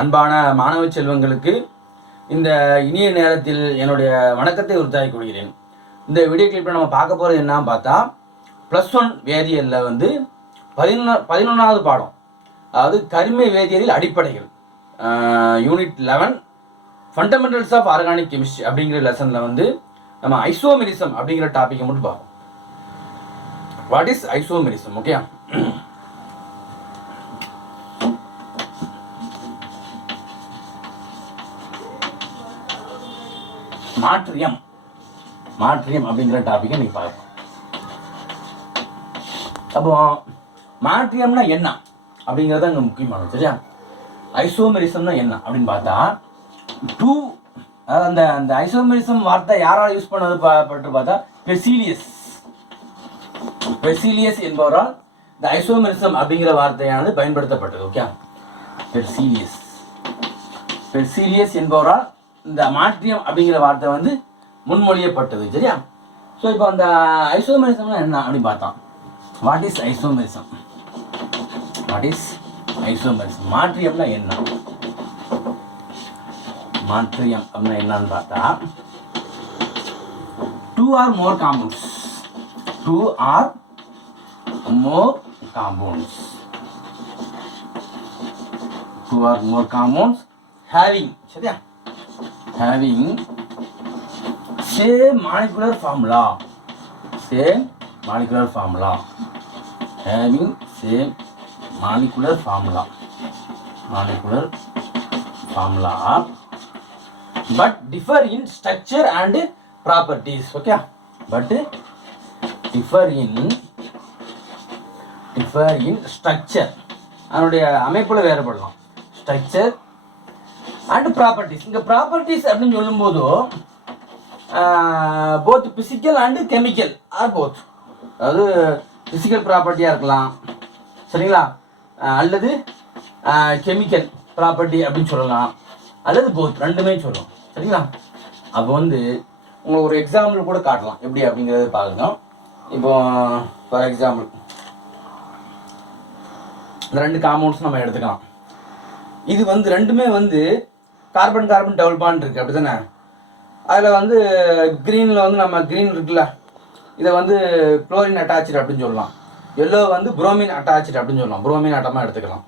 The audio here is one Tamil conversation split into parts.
அன்பான மாணவ செல்வங்களுக்கு இந்த இனிய நேரத்தில் என்னுடைய வணக்கத்தை உறுத்தாக்கிக் கொள்கிறேன். இந்த வீடியோ கிளிப்பில் நம்ம பார்க்க போகிறது என்னன்னு பார்த்தா ப்ளஸ் ஒன் வேதியியலில் வந்து பதினொன்னா பதினொன்றாவது பாடம் அதாவது கரிம வேதியியலில் அடிப்படைகள் unit eleven fundamentals of organic chemistry அப்படிங்கிற லெசனில் வந்து நம்ம ஐசோமெரிசம் அப்படிங்கிற டாப்பிக்கை மட்டும் பார்ப்போம். வாட் இஸ் ஐசோமெரிசம் ஓகே மாற்றியம். மாற்றியம் அப்படிங்கிற டாபிக் நீங்க பார்ப்போம். அப்போ மாற்றியம்னா என்ன? அப்படிங்கிறது அங்கே முக்கியமானது சரியா? ஐசோமெரிசம்னா என்ன அப்படின்னு பார்த்தா டூ அந்த அந்த ஐசோமெரிசம் வார்த்தை யாரால் யூஸ் பண்ணது பா- பட்டு பார்த்தா பெசிலியஸ் பெசிலியஸ் என்பவரால் இந்த ஐசோமெரிசம் அப்படிங்கிற வார்த்தையானது பயன்படுத்தப்பட்டது ஓகே பெர்சீலியஸ் பெர்சீலியஸ் என்பவரால் இந்த மாற்றியம் அப்படிங்கிற வார்த்தை வந்து முன்மொழியப்பட்டது சரியா? ஸோ இப்போ அந்த ஐசோமரிசம்னா என்ன அப்படின்னு பார்த்தோம் what is isomerism? What is isomerism? மாற்றியம்னா என்ன? மாற்றியம் அப்படின்னா என்னன்னு பார்த்தா two or more compounds two or more compounds two or more compounds having சரியா? Having same molecular formula same molecular formula having same molecular formula molecular formula but differ in structure and properties okay but differ in differ in structure அதனுடைய அமைப்பில் வேறுபடலாம் ஸ்ட்ரக்சர் அண்ட் ப்ராப்பர்ட்டிஸ் இங்கே ப்ராப்பர்ட்டிஸ் அப்படின்னு சொல்லும்போது both physical and chemical or both அதாவது ஃபிசிக்கல் ப்ராப்பர்ட்டியாக இருக்கலாம். சரிங்களா? அல்லது கெமிக்கல் ப்ராப்பர்ட்டி அப்படின்னு சொல்லலாம். அல்லது போத் ரெண்டுமே சொல்லலாம் சரிங்களா? அப்போ வந்து உங்களுக்கு ஒரு எக்ஸாம்பிள் கூட காட்டலாம். எப்படி அப்படிங்கிறத பாருங்க. இப்போ ஃபார் எக்ஸாம்பிள் இந்த ரெண்டு காம்பவுண்ட்ஸ் நம்ம எடுத்துக்கலாம். இது வந்து ரெண்டுமே வந்து கார்பன் கார்பன் டபுள் பாண்ட் இருக்குது அப்படி தானே அதில் வந்து க்ரீனில் வந்து நம்ம க்ரீன் இருக்குல்ல இதை வந்து குளோரின் அட்டாச்சு அப்படின்னு சொல்லலாம். எல்லோ வந்து புரோமின் அட்டாச்சு அப்படின்னு சொல்லலாம். புரோமின் ஆட்டமாக எடுத்துக்கலாம்.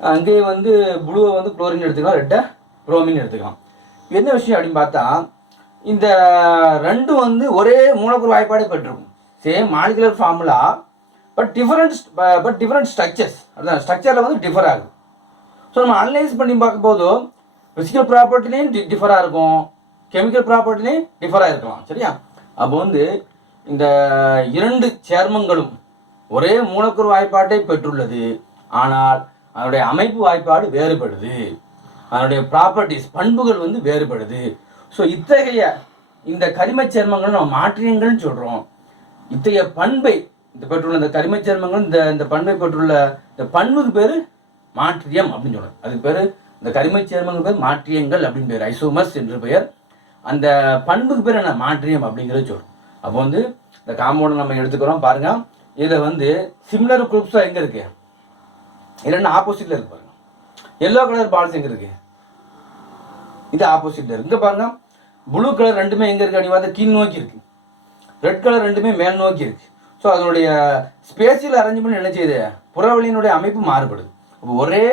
அங்கேயே வந்து ப்ளூவை வந்து குளோரின் எடுத்துக்கலாம் ரெட்டை புரோமின் எடுத்துக்கலாம். என்ன விஷயம் அப்படின்னு பார்த்தா இந்த ரெண்டும் வந்து ஒரே மூலக்கூறு வாய்ப்பாடு பெற்றிருக்கும் same molecular formula but different but different structures அதுதான் ஸ்ட்ரக்சரில் வந்து டிஃபர் ஆகும் ஸோ நம்ம அனலைஸ் பண்ணி பார்க்கும்போது ஃபிசிக்கல் ப்ராப்பர்ட்டிலையும் டி டிஃபராக இருக்கும். கெமிக்கல் ப்ராப்பர்ட்டிலையும் டிஃபராக இருக்கலாம். சரியா? அப்போ வந்து இந்த இரண்டு சேர்மங்களும் ஒரே மூலக்கூறு வாய்ப்பாட்டை பெற்றுள்ளது. ஆனால் அதனுடைய அமைப்பு வாய்ப்பாடு வேறுபடுது. அதனுடைய ப்ராப்பர்ட்டிஸ் பண்புகள் வந்து வேறுபடுது. ஸோ இத்தகைய இந்த கரிமச் சேர்மங்கள் நம்ம மாற்றியங்கள்னு சொல்கிறோம் இத்தகைய பண்பை இந்த பெற்றுள்ள இந்த கரிமச் சேர்மங்கள் இந்த இந்த பண்பை பெற்றுள்ள இந்த பண்புக்கு பேர் மாற்றியம் அப்படின்னு சொல்கிறோம் அதுக்கு பேர் இந்த கரிமச் சேர்மங்கள் பேர் மாற்றியங்கள் அப்படின்னு பேர் ஐசோமர்ஸ் என்று பெயர். அந்த பண்புக்கு பேர் என்ன? மாற்றியம் அப்படிங்கிறத சொல் அப்போ வந்து இந்த காம்பவுண்ட் நம்ம எடுத்துக்கிறோம் பாருங்க. இதில் வந்து சிம்லர் குரூப்ஸாக எங்கே இருக்கு? இரண்டு ஆப்போசிட்ல இருக்கு பாருங்க. எல்லோ கலர் பால்ஸ் எங்கே இருக்கு? இது ஆப்போசிட்ல இருக்கு. இங்கே பாருங்க. ப்ளூ கலர் ரெண்டுமே எங்கே இருக்கு? அப்படின்னு பார்த்தா கீழ் நோக்கி இருக்கு. ரெட் கலர் ரெண்டுமே மேல் நோக்கி இருக்கு. ஸோ அதனுடைய ஸ்பேசியல் அரேஞ்ச்மெண்ட் என்ன செய்யுது? புறவெளியினுடைய அமைப்பு மாறுபடுது. அப்போ ஒரே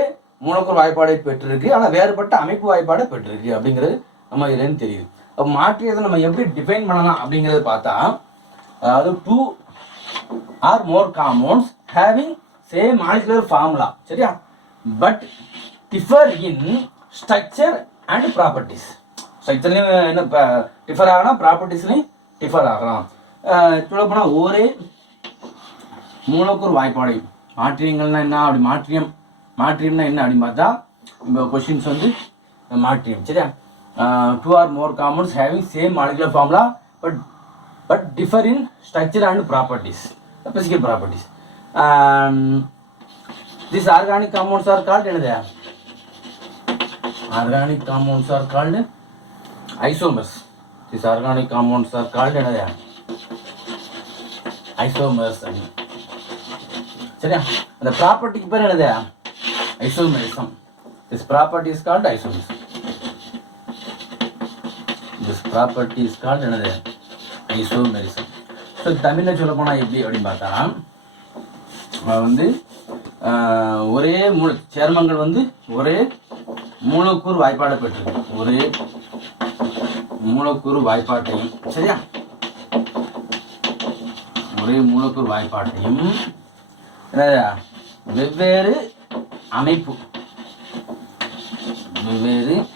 மூலக்கூறு வாய்ப்பாடை பெற்றிருக்கு ஆனால் வேறுபட்ட அமைப்பு வாய்ப்பாடை பெற்றிருக்கு அப்படிங்கிறது நம்ம இதுலேருந்து தெரியுது. அப்போ மாற்றியதை நம்ம எப்படி டிஃபைன் பண்ணலாம் அப்படிங்கிறத பார்த்தா அதாவது two or more compounds having same molecular formula சரியா? But differ in structure and properties ஸ்ட்ரக்சர்லையும் என்ன டிஃபர் ஆகலாம் ப்ராப்பர்ட்டிஸ்லையும் டிஃபர் ஆகலாம். சொல்லப்போனால் ஒரே மூலக்கூறு வாய்ப்பாடை மாற்றியங்கள்னா என்ன? அப்படி மாற்றியம் மாற்றியம்னா என்ன அப்படின்னு பார்த்தா இப்போ கொஷின்ஸ் வந்து மாற்றியம் சரியா? Two or more compounds having same molecular formula but but differ in structure and properties physical properties this organic compounds are called என்னது? Organic compounds are called isomers this organic compounds are called என்னது? ஐசோமர்ஸ் அப்படின்னு சரியா? அந்த ப்ராப்பர்ட்டிக்கு பேர் என்னது? Isomerism this property is called isomerism this property is called என்னது? ஐசோமெரிசம் ஸோ தமிழில் சொல்ல போனால் எப்படி அப்படின்னு பார்த்தா வந்து ஒரே மூல சேர்மங்கள் வந்து ஒரே மூலக்கூறு வாய்ப்பாடை பெற்றிருக்கு. ஒரே மூலக்கூறு வாய்ப்பாட்டையும் சரியா? ஒரே மூலக்கூறு வாய்ப்பாட்டையும் என்னது? வெவ்வேறு அமைப்பு. வெவ்வேறு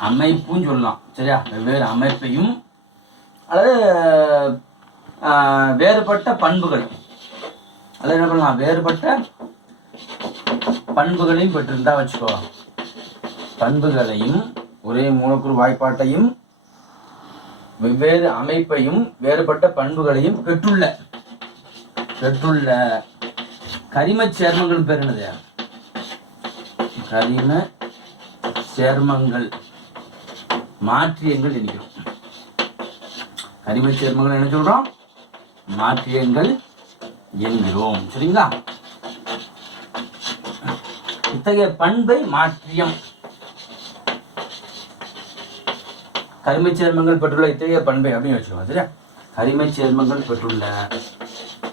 அமைப்பும் சொல்லலாம். சரியா? வெவ்வேறு அமைப்பையும் அல்லது ஆஹ், வேறுபட்ட பண்புகள். அல்லது என்ன பண்ணலாம்? வேறுபட்ட பண்புகளையும் பெற்றிருந்தா வச்சுக்கோ. பண்புகளையும் ஒரே மூலக்கூறு வாய்ப்பாட்டையும் வெவ்வேறு அமைப்பையும் வேறுபட்ட பண்புகளையும் பெற்றுள்ள. பெற்றுள்ள. கரிம சேர்மங்கள் பேர் என்னது? கரிம சேர்மங்கள் மாற்றியங்கள் நினைக்கிறோம் கரிம சேர்மங்கள் என்ன சொல்றோம்? மாற்றியங்கள் என்கிறோம். சரிங்களா? இத்தகைய பண்பை மாற்றியம். கரிம சேர்மங்கள் பெற்றுள்ள இத்தகைய பண்பை அப்படின்னு வச்சுக்கோங்க சரியா? கரிம சேர்மங்கள் பெற்றுள்ள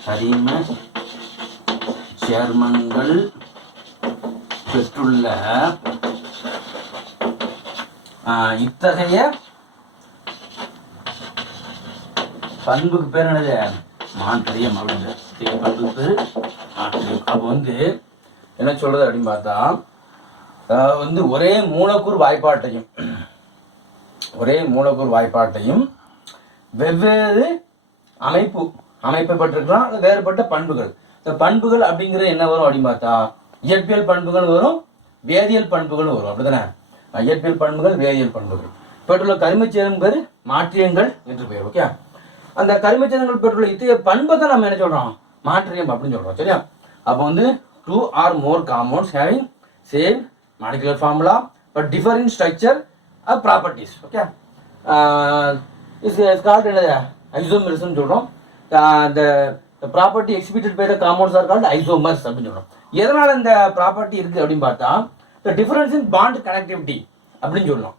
கரிம சேர்மங்கள் பெற்றுள்ள ஆஹ், இத்தகைய பண்புக்கு பேர் என்னது? மாற்றியம் அப்படிங்கிற இத்தகைய பண்புக்கு பேர் மாற்றியம் அப்போ வந்து என்ன சொல்றது அப்படின்னு பார்த்தா அஹ், வந்து ஒரே மூலக்கூறு வாய்ப்பாட்டையும் ஒரே மூலக்கூறு வாய்ப்பாட்டையும் வெவ்வேறு அமைப்பு அமைப்பை பட்டிருக்கலாம் வேறுபட்ட பண்புகள். இந்த பண்புகள் அப்படிங்கிறது என்ன வரும் அப்படின்னு பார்த்தா இயற்பியல் பண்புகள் வரும் வேதியியல் பண்புகள் வரும். அப்படிதானே? இயற்பியல் பண்புகள் வேதியியல் பண்புகள். பெற்றுள்ள கருமச்சேதம் பேர் மாற்றியங்கள் என்று பெயர் ஓகே அந்த கருமச்சேதங்கள் பெற்றுள்ள இத்தகைய பண்பை தான் நம்ம என்ன சொல்கிறோம் மாற்றியம் அப்படின்னு சொல்கிறோம் சரியா? அப்போ வந்து two or more compounds having same molecular formula but differ in structure or properties okay is called என்னது? ஐசோமெரிசம் சொல்கிறோம் இந்த ப்ராப்பர்ட்டி property பேர் by are compounds are called அப்படின்னு சொல்கிறோம் எதனால் இந்த ப்ராப்பர்ட்டி இருக்குது அப்படின்னு பார்த்தா the difference in bond connectivity அப்படின்னு சொல்லலாம்.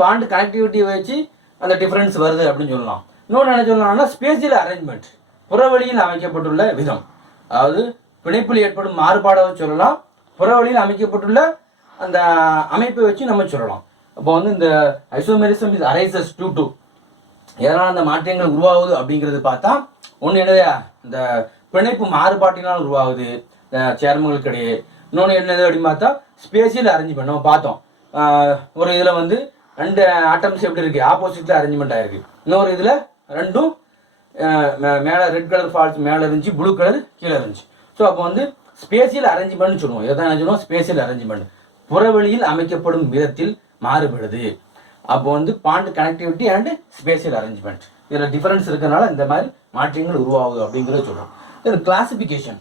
பாண்ட் கனெக்டிவிட்டி வச்சு அந்த டிஃபரன்ஸ் வருது அப்படின்னு சொல்லலாம். இன்னொன்று என்ன சொல்லலாம்னா ஸ்பேசியல் அரேஞ்ச்மெண்ட் புறவழியில் அமைக்கப்பட்டுள்ள விதம். அதாவது பிணைப்பில் ஏற்படும் மாறுபாடாக சொல்லலாம். புறவழியில் அமைக்கப்பட்டுள்ள அந்த அமைப்பை வச்சு நம்ம சொல்லலாம். அப்போ வந்து இந்த isomerism is arises due to எதனால் அந்த மாற்றங்கள் உருவாகுது அப்படிங்கிறது பார்த்தா ஒன்று என்னது? இந்த பிணைப்பு மாறுபாட்டினால் உருவாகுது. சேர்மங்களுக்கு இடையே இன்னொன்று என்னது அப்படின்னு பார்த்தா ஸ்பேசியல் அரேஞ்ச்மெண்ட் நம்ம பார்த்தோம். ஒரு இதில் வந்து ரெண்டு ஆட்டம்ஸ் எப்படி இருக்குது ஆப்போசிட்டில் அரேஞ்ச்மெண்ட் ஆகிருக்கு இன்னொரு இதில் ரெண்டும் மேலே ரெட் கலர் ஃபால்ஸ் மேலே இருந்துச்சு ப்ளூ கலர் கீழே இருந்துச்சு. ஸோ அப்போ வந்து ஸ்பேசியல் அரேஞ்ச்மெண்ட்னு சொல்லுவோம். இதை தான் சொல்லுவோம்? ஸ்பேசியல் அரேஞ்ச்மெண்ட் புறவெளியில் அமைக்கப்படும் விதத்தில் மாறுபடுது. அப்போ வந்து bond connectivity and spatial arrangement இதில் டிஃபரன்ஸ் இருக்கறனால இந்த மாதிரி மாற்றங்கள் உருவாகுது அப்படிங்கிறத சொல்கிறோம் இது கிளாசிஃபிகேஷன்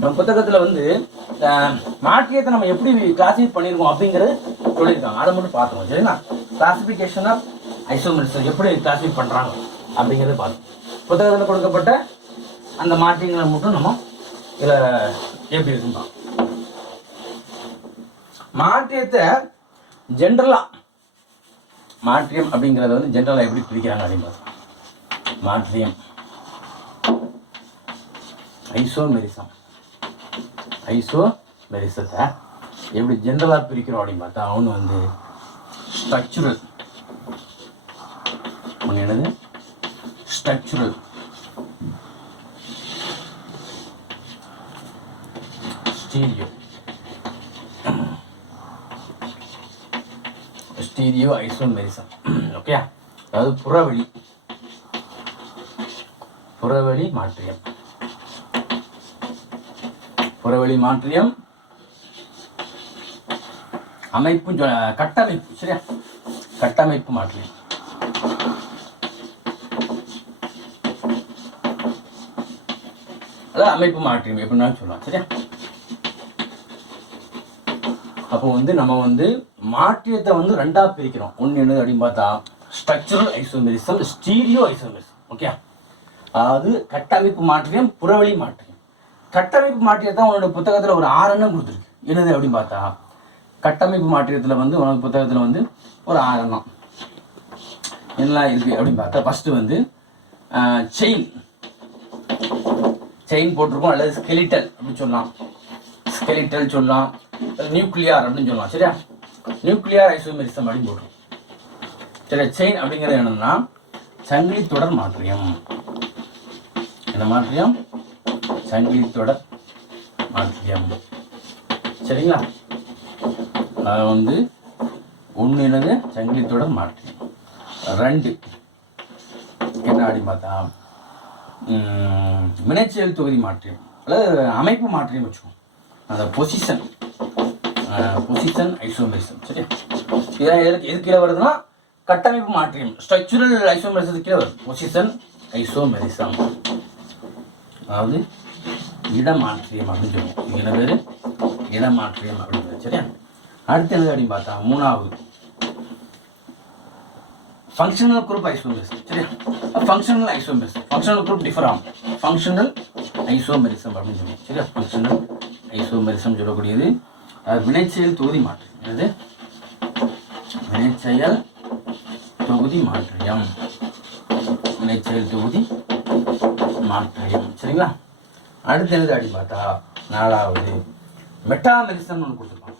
நம்ம புத்தகத்தில் வந்து மாற்றியத்தை நம்ம எப்படி கிளாசிஃபை பண்ணியிருக்கோம் அப்படிங்கிறது சொல்லியிருக்காங்க. அதை மட்டும் பார்த்தோம் சரிங்களா? கிளாசிஃபிகேஷன் ஆஃப் ஐசோமெரிசம் எப்படி கிளாசிஃபை பண்ணுறாங்க அப்படிங்கிறத பார்த்தோம் புத்தகத்தில் கொடுக்கப்பட்ட அந்த மாற்றியங்களை மட்டும் நம்ம இதில் எப்படி இருக்குன்னு மாற்றியத்தை ஜென்ரலாக மாற்றியம் அப்படிங்கிறத வந்து ஜென்ரலாக எப்படி பிரிக்கிறாங்க அப்படின்னு பார்த்தோம் மாற்றியம் ஐசோமெரிசம் ஐசோ மெரிசத்தை எப்படி ஜென்ரலாக பிரிக்கிறோம் அப்படின்னு பார்த்தா அவனு வந்து ஸ்ட்ரக்சுரல் ஒன்று என்னது? Structural stereo stereo isomerism okay அதாவது புறவழி. புறவழி மாற்றியம். புறவழி மாற்றியம். அமைப்பு கட்டமைப்பு சரியா? கட்டமைப்பு மாற்றியம். அதாவது அமைப்பு மாற்றியம் எப்படின்னா சொல்லலாம் சரியா? அப்போ வந்து நம்ம வந்து மாற்றியத்தை வந்து ரெண்டா பிரிக்கிறோம். ஒன்று என்னது அப்படின்னு பார்த்தா structural isomerism stereo isomerism okay அதாவது கட்டமைப்பு மாற்றியம் புறவழி மாற்றியம். கட்டமைப்பு மாற்றியத்தை உன்னோட புத்தகத்தில் ஒரு ஆறு எண்ணம் கொடுத்துருக்கு. என்னது அப்படின்னு பார்த்தா கட்டமைப்பு மாற்றியத்தில் வந்து உனக்கு புத்தகத்தில் வந்து ஒரு ஆறு எண்ணம் என்னலாம் இருக்குது அப்படின்னு பார்த்தா ஃபஸ்ட்டு வந்து செயின் செயின் போட்டிருக்கோம் அல்லது ஸ்கெலிட்டல் அப்படின்னு சொல்லலாம். ஸ்கெலிட்டல் சொல்லலாம் நியூக்ளியார் அப்படின்னு சொல்லலாம் சரியா? நியூக்ளியார் ஐசோமெரிசம் அப்படின்னு போட்டுரும் சரி செயின் அப்படிங்கிறது என்னன்னா சங்கிலி தொடர் மாற்றியம். என்ன மாற்றியம்? சங்கிலித்தோட மாற்றியம் சரிங்களா? அது வந்து ஒன்று என்னது? சங்கிலி மாற்றியம் ரெண்டு. என்ன பார்த்தா வினைச்செயல் தொகுதி மாற்றியம். அல்லது அமைப்பு மாற்றியம் வச்சுக்கோம் அந்த பொசிஷன் பொசிஷன் ஐசோமெரிசம் சரியா? இதெல்லாம் எதுக்கு எது கீழே வருதுன்னா கட்டமைப்பு மாற்றியம். ஸ்ட்ரக்சுரல் ஐசோமெரிசத்துக்கு கீழே வருது. பொசிஷன் ஐசோமெரிசம் அதாவது இடமாற்றியம் அப்படின்னு சொல்லுவோம் என்ன பேர் இடமாற்றியம் அப்படிங்கிறது சரியா? அடுத்து என்னது அப்படின்னு பார்த்தா மூணாவது. ஃபங்க்ஷனல் குரூப் ஐசோமெரிசம் சரியா? Functional isomerism functional group differ ஆகும். ஃபங்க்ஷனல் ஐசோமெரிசம் அப்படின்னு சொல்லுவோம் சரியா? ஃபங்க்ஷனல் ஐசோமெரிசம் சொல்லக்கூடியது. வினைச்செயல் தொகுதி மாற்றம் என்னது? வினைச்செயல் தொகுதி மாற்றியம். வினைச்செயல் தொகுதி மாற்றியம் சரிங்களா? அடுத்து என்னது அடி பார்த்தா நாலாவது மெட்டாமெரிசம்னு ஒன்று கொடுத்துருப்பாங்க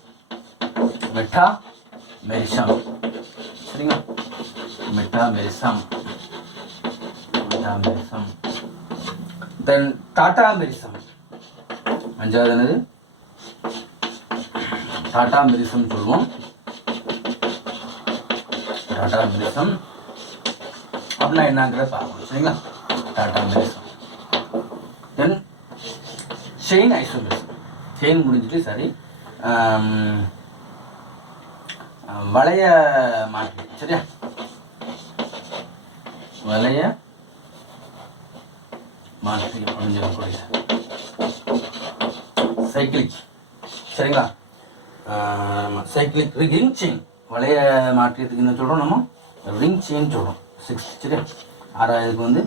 மெட்டா மெரிசம் சரிங்களா? Metamerism. Metamerism. Then tautomerism அஞ்சாவது என்னது? டாடா மெரிசம் சொல்லுவோம். டாடா மெரிசம் அப்படின்னா என்னங்கிறத பார்க்கணும். சரிங்களா? Tautomerism then chain isomerism chain முடிஞ்சிட்டு சரி வளைய மாற்றி சரியா? வளைய மாற்றி முடிஞ்சிடக்கூடிய சைக்கிளிக் சரிங்களா? சைக்கிளிக் ரிங் செயின் வளைய மாற்றியத்துக்கு என்ன சொல்கிறோம் நம்ம? ரிங் செயின் சொல்கிறோம் சிக்ஸ் சரியா? ஆறாவதுக்கு வந்து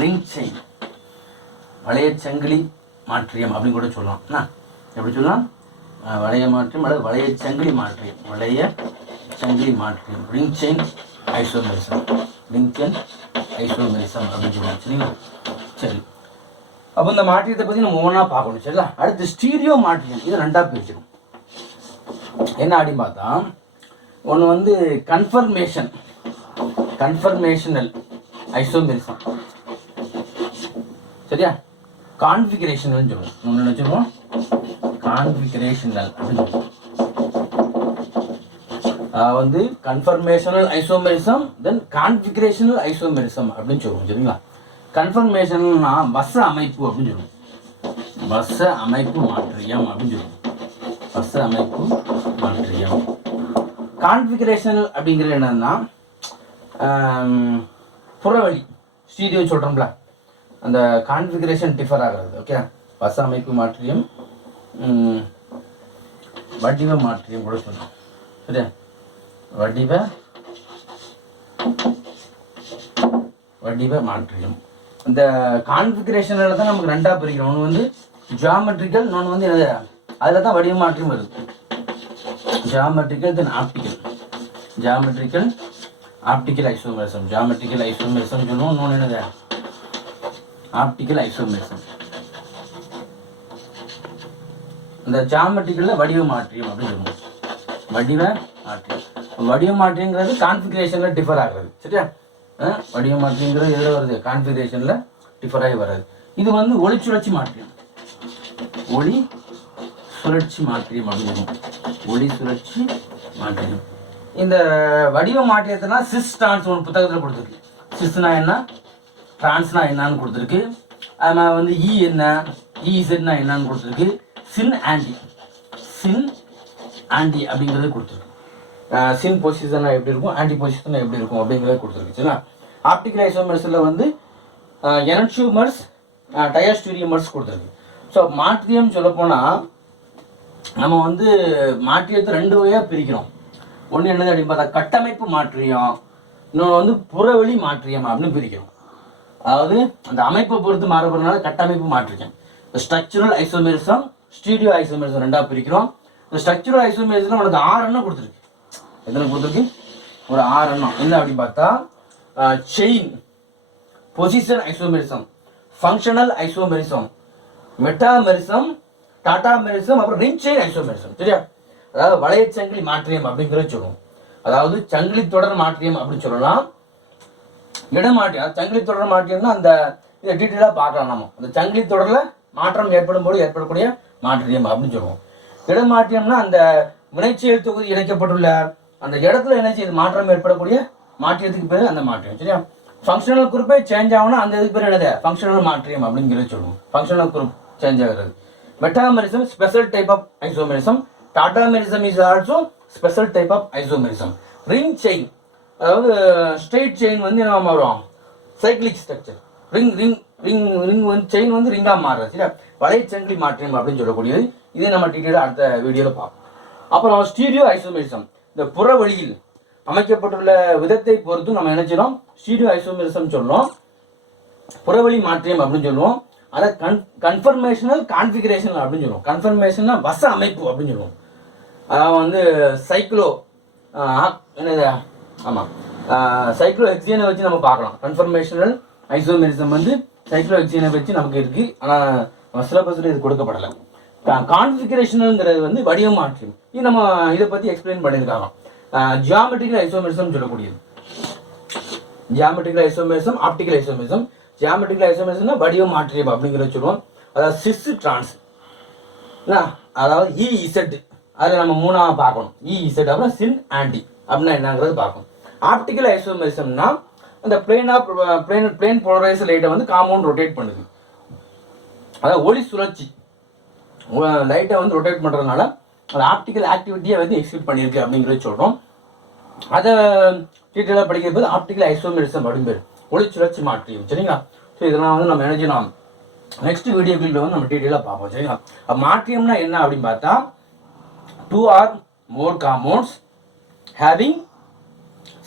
ரிங் செயின் வளைய சங்கிலி மாற்றியம் அப்படின்னு கூட சொல்லலாம். என்ன? எப்படி சொல்லலாம்? வளைய மாற்றியம் அல்லது வளைய சங்கிலி மாற்றியம். வளைய சங்கிலி மாற்றியம். Ring chain isomerism. Ring chain isomerism அப்படின்னு சொல்லலாம் சரிங்களா? சரி. அப்போ இந்த மாற்றியத்தை பற்றி நம்ம ஒவ்வொன்றா பார்க்கணும். சரிங்களா? அடுத்து ஸ்டீரியோ மாற்றியம். இது ரெண்டாக பிரிச்சிடும் என்ன அப்படின்னு பார்த்தா ஒன்று வந்து கன்ஃபர்மேஷன். Conformational isomerism. சரியா? கான்ஃபிகரேஷனல்னு சொல்லுவோம். ஒன்று வச்சுருவோம். சொல்லுவோம் கான்ஃபிகரேஷனல் அப்படின்னு சொல்லுவோம். வந்து conformational isomerism then configurational isomerism அப்படின்னு சொல்லுவோம் சரிங்களா? கன்ஃபர்மேஷன்னா வச அமைப்பு அப்படின்னு சொல்லுவோம். வச அமைப்பு மாற்றியம் அப்படின்னு சொல்லுவோம். வச அமைப்பு மாற்றியம். கான்ஃபிகரேஷனல் அப்படிங்கிறது என்னன்னா புறவழி ஸ்டீரியோ சொல்கிறோம்ல அந்த கான்ஃபிகரேஷன் டிஃபர் ஆகிறது ஓகே வச அமைப்பு மாற்றியும் வடிவ மாற்றியும் கூட சொல்லணும் சரியா? வடிவ வடிவ மாற்றியும். இந்த கான்ஃபிகரேஷனில் தான் நமக்கு ரெண்டாக பிரிக்கிறோம். ஒன்று வந்து ஜியாமெட்ரிக்கல் இன்னொன்று வந்து என்னது? அதில் தான் வடிவ மாற்றியும் வருது. Geometrical then optical geometrical optical isomerism geometrical isomerism சொல்லுவோம். இன்னொன்று என்னது? ஆப்டிக்கல் ஐசோமேசம் இந்த ஜாமெட்ரிக்கலில் வடிவ மாற்றியம் அப்படின்னு சொல்லுவோம். வடிவ மாற்றியம் வடிவ மாற்றியங்கிறது கான்ஃபிகரேஷனில் டிஃபர் ஆகுறது. சரியா? வடிவ மாற்றியங்கிறது எதில் வருது? கான்ஃபிகரேஷனில் டிஃபர் ஆகி வராது. இது வந்து ஒளி சுழற்சி மாற்றியம். ஒளி சுழற்சி மாற்றியம் அப்படின்னு சொல்லுவோம். ஒளி சுழற்சி மாற்றியம். இந்த வடிவ மாற்றியத்தினா சிஸ் டான்ஸ் ஒரு புத்தகத்தில் கொடுத்துருக்கு. சிஸ்னா என்ன? டிரான்ஸ்னா என்னன்னு கொடுத்துருக்கு. அது வந்து இ என்ன? இசட்னா என்னன்னு கொடுத்துருக்கு. சின் ஆண்டி சின் ஆண்டி அப்படிங்கிறது கொடுத்துருக்கு. சின் பொசிஷனாக எப்படி இருக்கும்? ஆன்டி பொசிஷனாக எப்படி இருக்கும் அப்படிங்கிறத கொடுத்துருக்கு. சரிங்களா? ஆப்டிக்கல் ஐசோமர்ஸில் வந்து எனட்யூமர்ஸ் டயஸ்டூரியமர்ஸ் கொடுத்துருக்கு. ஸோ மாற்றியம் சொல்லப்போனால் நம்ம வந்து மாற்றியத்தை ரெண்டு வகையாக பிரிக்கிறோம். ஒன்று என்னது அப்படின்னு பார்த்தா கட்டமைப்பு மாற்றியம். இன்னொன்று வந்து புறவெளி மாற்றியம் அப்படின்னு பிரிக்கிறோம். அதாவது அந்த அமைப்பை பொறுத்து மாறுபடுறதுனால கட்டமைப்பு மாற்றிருக்கேன். ஸ்ட்ரக்சரல் ஐசோமெரிசம் ஸ்டீடியோ ஐசோமெரிசம் ரெண்டாக பிரிக்கிறோம். இந்த ஸ்ட்ரக்சரல் ஐசோமேரிசம் உனக்கு ஆறு எண்ணம் கொடுத்துருக்கு. எத்தனை கொடுத்துருக்கு? ஒரு ஆறு எண்ணம் என்ன அப்படின்னு பார்த்தா chain position isomerism functional isomerism metamerism tautomerism அப்புறம் ரிங் செயின் ஐசோமெரிசம் சரியா? அதாவது வளையச்சங்கிலி மாற்றியம் அப்படிங்கிறத சொல்லுவோம். அதாவது சங்கிலி தொடர் மாற்றியம் அப்படின்னு சொல்லலாம். இடமாற்றியம் சங்கிலி தொடர் மாற்றியம்னா அந்த இதை டீட்டெயிலாக பார்க்கலாம் நம்ம. அந்த சங்கிலி தொடரில் மாற்றம் ஏற்படும் போது ஏற்படக்கூடிய மாற்றியம் அப்படின்னு சொல்லுவோம். இடமாற்றியம்னா அந்த வினைச்செயல் தொகுதி இணைக்கப்பட்டுள்ள அந்த இடத்துல என்ன செய்யுது மாற்றம் ஏற்படக்கூடிய மாற்றியத்துக்கு பேர் அந்த மாற்றியம் சரியா? ஃபங்க்ஷனல் குரூப்பே சேஞ்ச் ஆகணும் அந்த இதுக்கு பேர் என்னது? ஃபங்க்ஷனல் மாற்றியம் அப்படின்னு சொல்லி சொல்லுவோம். ஃபங்க்ஷனல் குரூப் சேஞ்ச் ஆகிறது. Metamerism special type of isomerism tautomerism is also special type of isomerism ring chain அதாவது ஸ்ட்ரெயிட் செயின் வந்து என்ன மாறும்? Cyclic structure ring ring ring ring வந்து செயின் வந்து ரிங்காக மாறுறது சரியா வலைச்சங்கிலி மாற்றியம் அப்படின்னு சொல்லக்கூடியது. இதே நம்ம டீட்டெயிலாக அடுத்த வீடியோவில் பார்ப்போம். அப்புறம் ஸ்டீரியோ ஐசோமெரிசம் இந்த புற வழியில் அமைக்கப்பட்டுள்ள விதத்தை பொறுத்து நம்ம நினைச்சிடும் ஸ்டீரியோ ஐசோமெரிசம் சொல்லுவோம் புறவழி மாற்றியம் அப்படின்னு சொல்லுவோம். அதை கன் கன்ஃபர்மேஷனல் கான்ஃபிகரேஷன் அப்படின்னு சொல்லுவோம். கன்ஃபர்மேஷன்னா வச அமைப்பு அப்படின்னு சொல்லுவோம். அதாவது வந்து சைக்ளோ என்னது? ஆமாம் சைக்ளோ எக்ஸியனை வச்சு நம்ம பார்க்கலாம். கன்ஃபர்மேஷனல் ஐசோமெரிசம் வந்து சைக்ளோ எக்ஸியனை வச்சு நமக்கு இருக்கு. ஆனால் சிலபஸில் இது கொடுக்கப்படலை. கான்ஃபிகரேஷனுங்கிறது வந்து வடிவம் மாற்றம் இது நம்ம இதை பற்றி எக்ஸ்பிளைன் பண்ணியிருக்காங்க. ஜியாமெட்ரிக்கல் ஐசோமெரிசம் சொல்லக்கூடியது. Geometrical isomerism optical isomerism geometrical ஐசோமெரிசம்னா வடிவம் மாற்றியம் அப்படிங்கிறத சொல்லுவோம். அதாவது சிஸ் டிரான்ஸ் என்ன? அதாவது இஇசட் அதில் நம்ம மூணாக பார்க்கணும். இஇசெட் அப்புறம் சின் ஆன்டி அப்படின்னா என்னங்கிறது பார்க்கும் ஆப்டிக்கல் ஐசோமெரிசம்னா அந்த பிளேன் பிளேன் பிளேன் போலரைஸ் லைட்டை வந்து காம்பவுண்ட் ரொட்டேட் பண்ணுது. அதாவது ஒளி சுழற்சி. லைட்டை வந்து ரொட்டேட் பண்ணுறதுனால அந்த ஆப்டிக்கல் ஆக்டிவிட்டியை வந்து எக்ஸிக்யூட் பண்ணியிருக்கு அப்படிங்கிறத சொல்கிறோம் அதை டீட்டெயிலாக படிக்கிற போது ஆப்டிக்கல் ஐசோமெரிசம் அப்படின்னு பேர். ஒளி சுழற்சி மாற்றியும் சரிங்களா? ஸோ இதெல்லாம் வந்து நம்ம என்ன செய்யணும் நெக்ஸ்ட் வீடியோக்களில் வந்து நம்ம டீட்டெயிலாக பார்ப்போம். சரிங்களா? மாற்றியம்னா என்ன அப்படின்னு பார்த்தா two or more compounds having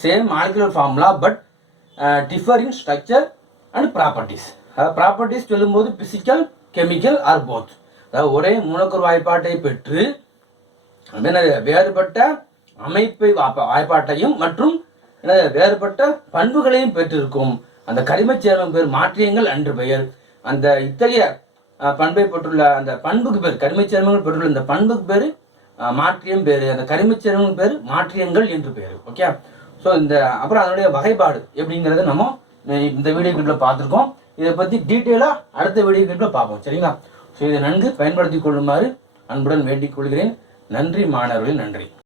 same molecular formula but differ in structure and properties அதாவது ப்ராப்பர்ட்டிஸ் சொல்லும்போது பிசிக்கல் கெமிக்கல் ஆர் போத் அதாவது ஒரே மூலக்கூறு வாய்ப்பாட்டை பெற்று வேறுபட்ட அமைப்பை வாய்ப்பாட்டையும் மற்றும் வேறுபட்ட பண்புகளையும் பெற்றிருக்கும். அந்த கரிமச் சேர்மம் பேர் மாற்றியங்கள் அன்று பெயர். அந்த இத்தகைய பண்பை பெற்றுள்ள அந்த பண்புக்கு பேர் கரிமச் சேர்மங்கள் பெற்றுள்ள இந்த பண்புக்கு பேர் மாற்றியம் பேர். அந்த கரிமச் பேர் மாற்றியங்கள் என்று பேர். ஓகே ஸோ இந்த அப்புறம் அதனுடைய வகைப்பாடு எப்படிங்கிறத நம்ம இந்த வீடியோ கிளிப்பில் பார்த்துருக்கோம். இதை பற்றி டீட்டெயிலாக அடுத்த வீடியோ கிளிப்பில் பார்ப்போம். சரிங்களா? ஸோ இதை நன்கு பயன்படுத்தி கொள்ளுமாறு அன்புடன் வேண்டிக் கொள்கிறேன். நன்றி மாணவர்களே நன்றி.